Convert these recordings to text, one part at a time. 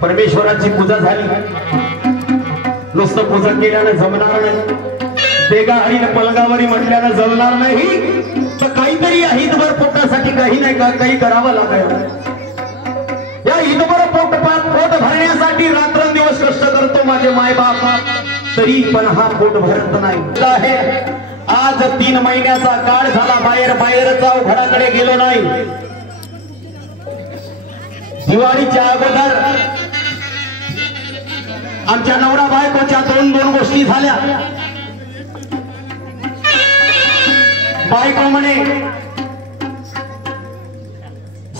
परमेश्वराची पूजा झाली, नुसतं पूजा केल्यानं जमणार नाही, देगा हरीन पलगावरी म्हटल्यानं जमणार नाही, तर काहीतरी हितभर पोटासाठी काही नाही का काही करावं लागेल। या हितभर पोट भरण्यासाठी रात्रंदिवस कष्ट करतो माझे माय बाप, तरी पण हा पोट भरत नाही। आज 3 महिन्याचा काळ झाला, बाहेरचा घराकडे गेलो नाही। दिवाळीच्या अगोदर आमच्या नवरा बायकोच्या दोन गोष्टी झाल्या। बायको म्हणे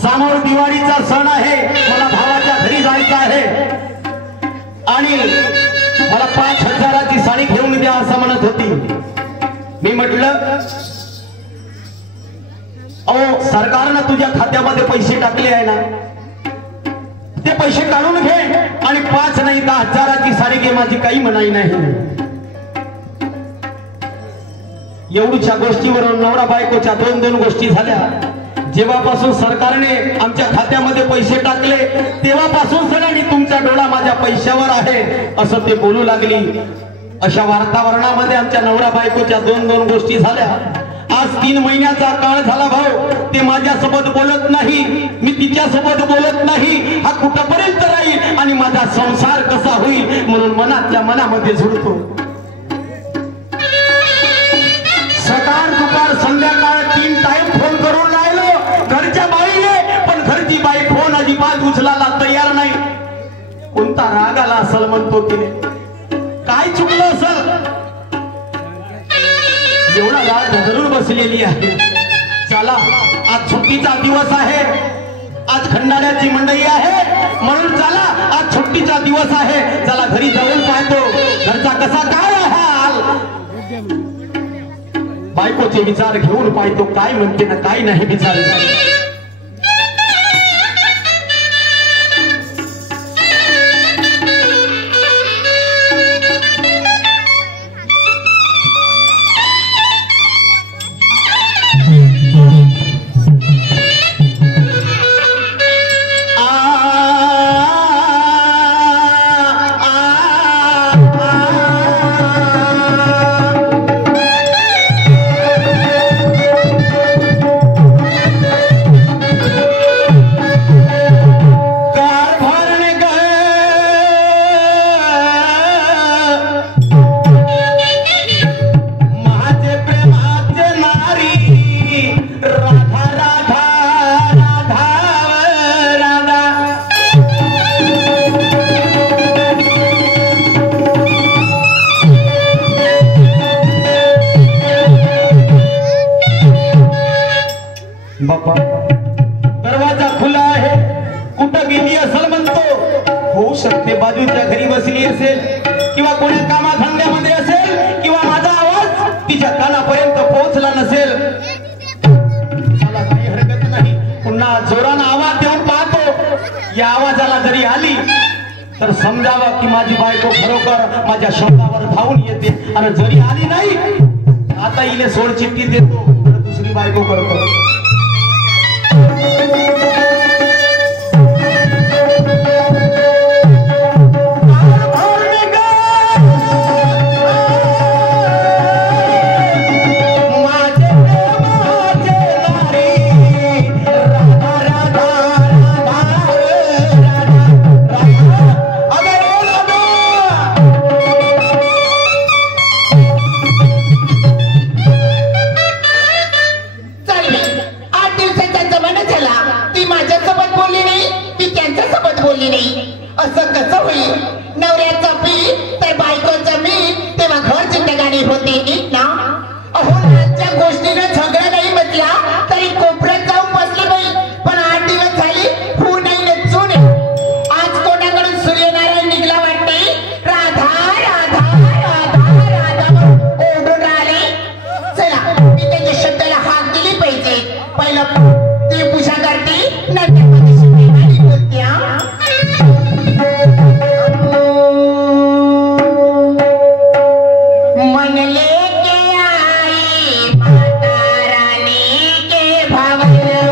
समोर दिवाळीचा सण आहे, मला भावाच्या घरी जायचं आहे आणि मला 5,000ची साडी घेऊन द्या असं म्हणत होती। मी म्हटलं अहो सरकारनं तुझ्या खात्यामध्ये पैसे टाकले आहे ना, ते पैसे काढून घे आणि 5 नाही 10,000ची साडी घे, माझी काही मनाई नाही। एवढ्या गोष्टीवरून नवरा बायकोच्या दोन गोष्टी झाल्या। जेव्हापासून सरकारने आमच्या खात्यामध्ये पैसे टाकले तेव्हापासून सगळ्यांनी तुमचा डोळा माझ्या पैशावर आहे असं ते बोलू लागली। अशा वातावरणामध्ये आमच्या नवरा बायकोच्या दोन गोष्टी झाल्या। आज 3 महिन्याचा काळ झाला भाऊ, ते माझ्यासोबत बोलत नाही, मी तिच्यासोबत बोलत नाही, हा कुठपर्यंत राहील आणि माझा संसार कसा होईल म्हणून मनातल्या मनामध्ये झुडतो। सकाळ दुपार संध्याकाळ 3 टाइम फोन करून राहिलो घरच्या बाईने, पण घरची बाई फोन अजिबात उचलायला तयार नाही। कोणता राग आला असेल म्हणतो तिने, काय चुकलं असेल, एवढा राग धरून बसलेली आहे। चला आज सुट्टीचा दिवस आहे, आज खंडाळ्याची मंडई आहे म्हणून चला आज सुट्टीचा दिवस आहे, चला घरी जाऊन पाहतो घरचा कसा काय हाल। बायकोचे विचार घेऊन पाहतो काय म्हणते ना काय नाही विचार। बाप्पा दरवाजा खुला आहे, कुठं गेली असेल म्हणतो, होऊ शकते बाजूच्या घरी बसली असेल किंवा कोणी कामाधंद्यामध्ये असेल किंवा माझा आवाज तिच्या कानापर्यंत पोहोचला नसेल। मला काही हरकत नाही, पुन्हा जोरानं आवाज देऊन पाहतो। या आवाजाला जरी आली तर समजावं की माझी बायको खरोखर माझ्या शब्दावर धावून येते, आणि जरी आली नाही आता इले सोड चिठ्ठी देतो, दुसरी बायको करतो। माझ्यासोबत बोलली नाही ती त्यांच्यासोबत बोलली नाही असं कसं होईल नवऱ्याचा पी तर बायकोचा मी तेव्हा घर जिंदगानी होती नीट ना अहो आजच्या गोष्टीने झगडा नाही म्हटला तरी कोपऱ्यात जाऊन बसली बाई पण 8 दिवस झाली हो नाही नचून आज कोणाकडून सूर्यनारायण निघला वाटते राधा राधा राधा राधा ओढून राहिले चला मी त्याच्या शब्दाला हाक दिली पाहिजे पहिलं ती पूजा करते नंतर माझ्याशी प्रेमाने बोलते मन लेके आई माता रानी के भवन में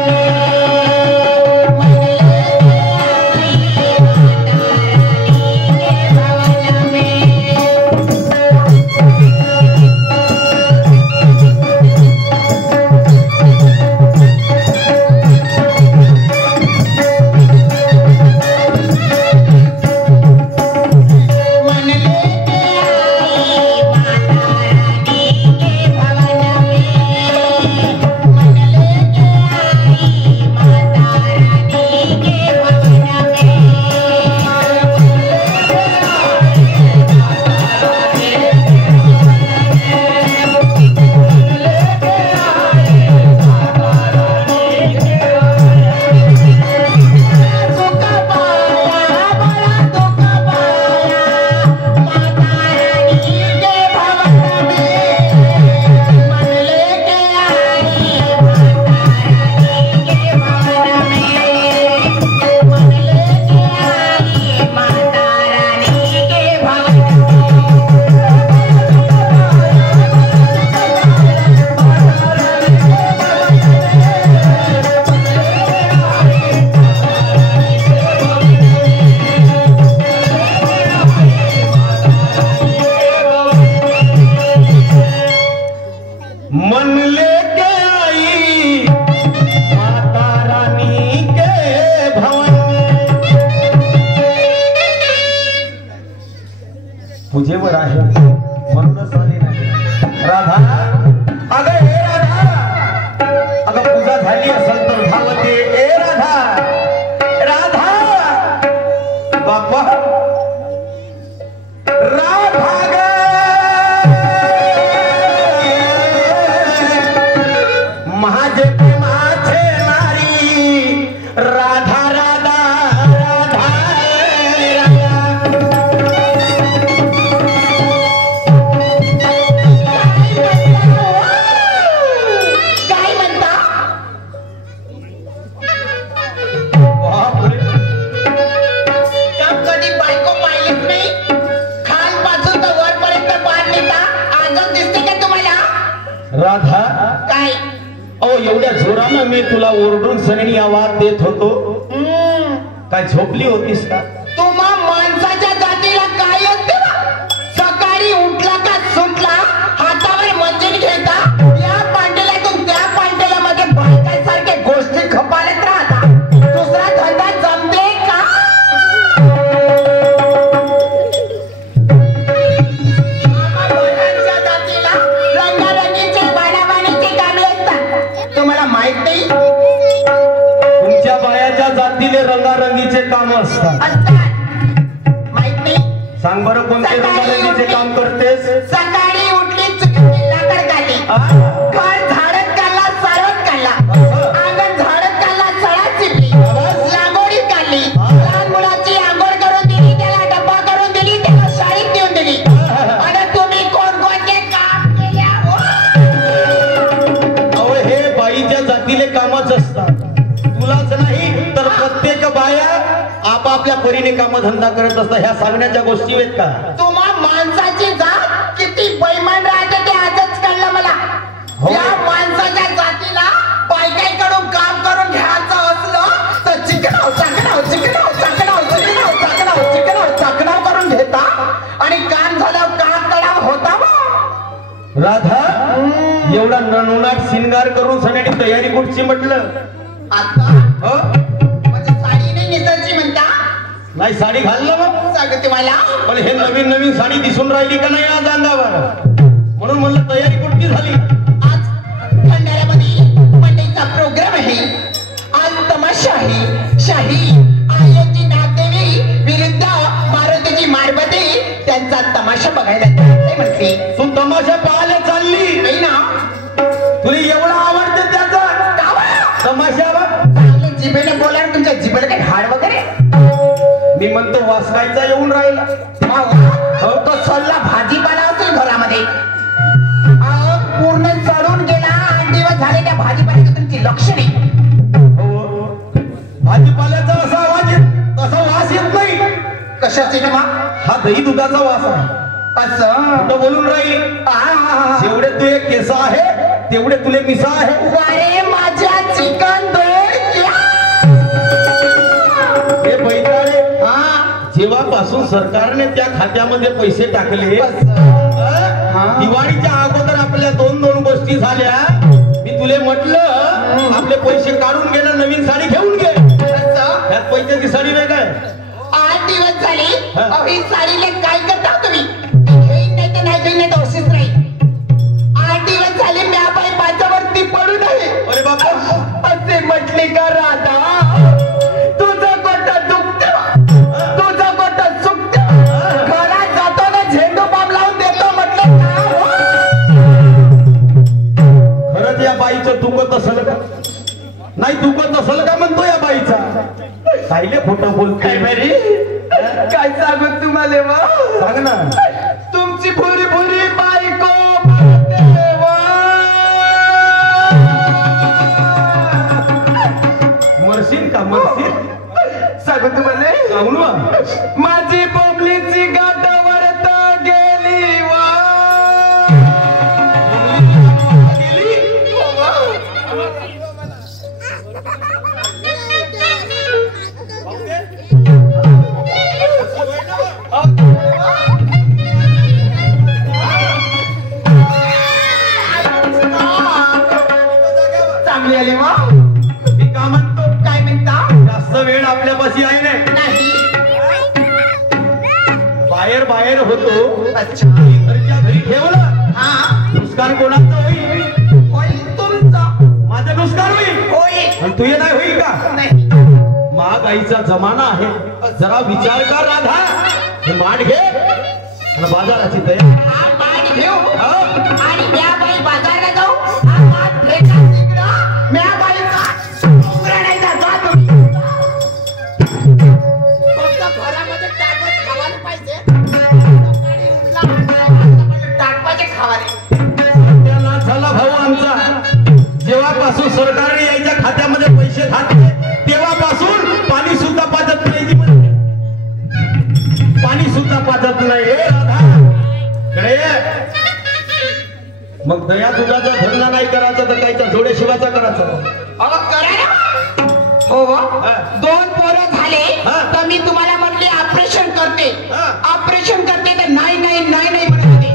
मन लेके आई माता रानी पूजेवर आहे म्हणूनच आली नाही राधा अगं हे राधा अगं पूजा झाली असेल तर धावते ए राधा राधा बाप्पा राधा ग माझे प्रेमाचे नारी राधा राधा राधा राधा काय एवढ्या जोरानं मी तुला ओरडून सननी आवाज देत होतो काय झोपली होतीस का तुम्हा माणसाच्या जातीला काय असते सकाळी उठला का सुटला हातावर मंजिल घेता या पांडेल्यातून त्या पांडेल्यामध्ये बायकांसारखे गोष्टी खपालत राहता दुसरा धंदा जमते का माणसाच्या जातीला रंगारंगीचे बाणाबाणीचे कामे असतात तुम्हाला माहित नाही तुमच्या बायाच्या जातीले रंगारंगीचे काम असतात माहित नाही सांग बरं कोणते रंगारंगीचे काम करतेस सकाळी उठली चुकीची लाकड काढली घर झाडत काढला सारवत काढला अंगण झाडत काढला सळा चिपली रांगोळी काढली लहान मुलाची आंघोळ करून दिली त्याला डब्बा करून दिली त्याला शाळेत नेऊन दिली आणि तुम्ही कोणकोणते काम केले अहो हे बाईच्या जातीले कामच असतात तुलाच नाही तर प्रत्येक बाया आपापल्या परीने कामधंदा करत असतात ह्या सांगण्याच्या गोष्टी आहेत का तुम्हा माणसाची जात किती बैमान राहते ते आजच कळलं मला या माणसाच्या जातीला बायकाईकडून काम करून घ्यायचं असलं तर चिकनाव चाकनाव चिकनाव चाकनाव चिकनाव चाकनाव चिकनाव चाकनाव करून घेता आणि काम झाल्यावर काम करावं होता राधा एवढा ननुनाट शिंगार करून सगळ्यांनी तयारी कुठची म्हटलं आता म्हणजे साडी नाही नेसायची म्हणता नाही साडी घाललं मग सांगते मला पण हे नवीन नवीन साडी दिसून राहिली का नाही आज अंगावर म्हणून म्हणलं तयारी कुठची झाली आज भंडाऱ्यामध्ये मंडईचा प्रोग्राम आहे आज तमाशा आहे लोकशाही शाही आयोची नागदेवी विरुद्ध मारुतीची मारबती त्यांचा तमाशा बघायला जायचंय म्हणते. तू तमाशा पाहायला चालली नाही ना तुला एवढा आवडते त्याचा तमाशा बघ. चांगले जिभेने बोला ना, तुमच्या जिभेला काही हाड वगैरे. मी म्हणतो वासकायचा येऊन राहिला. हो तो सल्ला भाजीपाला असेल घरामध्ये. अहो पूर्ण चढून गेला 8 दिवस झाले त्या भाजीपाल्याचं तुमची लक्ष नाही. हो भाजीपाल्याचा असा आवाज येत तसा वास येत नाही. कशाचे ना हा दही दुधाचा वास आहे. असं कुठं बोलून राहिली. जेवढे तुझे केस आहे तेवढे तुले मिसा आहे. वारे माझ्या चिकन हे बैताळे जेव्हापासून सरकारने त्या खात्यामध्ये पैसे टाकले दिवाळीच्या अगोदर आपल्या दोन गोष्टी झाल्या. मी तुले म्हटलं आपले पैसे काढून घे ना, नवीन साडी घेऊन घे. त्यात पैशाची साडी वेगळी आहे. 8 दिवस झाले अहो ही साडीला काय करता तुम्ही. घेईन नाही तर नाही घेईन नाही तर अशीच राहील. 8 दिवस झाले मी बाई माझ्यावरती पडून आहे. अरे बाबा असे म्हटले का राधा तुझं गोट दुखत तुझं गोट सुकत घरात जातो ना झेंडू बाम लावून देतो म्हटलं का. खरंच या बाईचं दुखत असल का नाही दुखत असल का म्हणतो या बाईचा. काहिले खोटं बोलते बरी काय सांगू तुम्हाला वा. सांग ना. तुमची भुरी भुरी बायको मरशील का मरशील. सांगू तुम्हाला सांगू माझी बोबलीची गाठ वरत गेली वा. चांगली आली वा. मी का म्हणतो काय म्हणता. जास्त वेळ आपल्यापाशी आहे नाही बाहेर होतो. अच्छा घरच्या घरी ठेवलं हा नुकसान कोणाचं होईल. होईल तुमचं. माझं नुकसान होईल होईल आणि तुझे नाही होईल का. नाही महागाईचा जमाना आहे. जरा विचार कर राधा. हे माठ घे आणि बाजाराची तयारी. हा माठ घेऊ हा. आणि म्या बाई बाजारला जाऊ. हा माठ फेका तिकडं म्या बाईचा उघडा नाही जात तुम्ही. फक्त घरामध्ये टाकत खावायला पाहिजे. सकाळी उठला म्हणजे टाकपाचे खावाले. त्याला झाला भाऊ आमचा. जेव्हापासून सरकारने यायच्या खात्यामध्ये पैसे घातले तेव्हापासून पाणी सुद्धा पाजत नाही. पाणी सुद्धा पाजत नाही. हे राधा कडे ये. मग दया दुधाचा धंदा नाही करायचा तर कायच्या जोडे शिवाचा करायचा. अहो करा ना. हो हा. 2 पोरं झाले हा. तर मी तुम्हाला म्हटले ऑपरेशन करते. हा. ऑपरेशन करते तर नाही नाही नाही नाही म्हणत होते.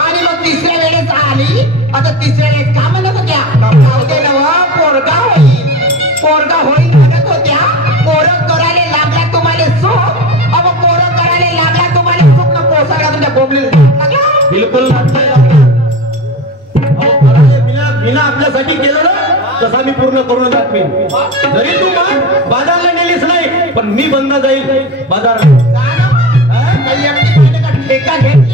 आणि मग तिसऱ्या वेळेस आली. आता तिसऱ्या वेळेस का म्हणत होत्या होते ना पोरगा होईल पोरगा होईल म्हणत होत्या. पोरं करायला लागला तुम्हाला सुख. अहो पोरं करायला लागला तुम्हाला सुख ना पोसायला तुमच्या बोबलीला लागला. बिलकुल नाही लागला. अहो करायला बिना आपल्यासाठी केलं ना तसा मी पूर्ण करून दाखवीन. जरी तू मग बाजारला नेलीस नाही पण मी बंद जाईल बाजार. ठेका घेतली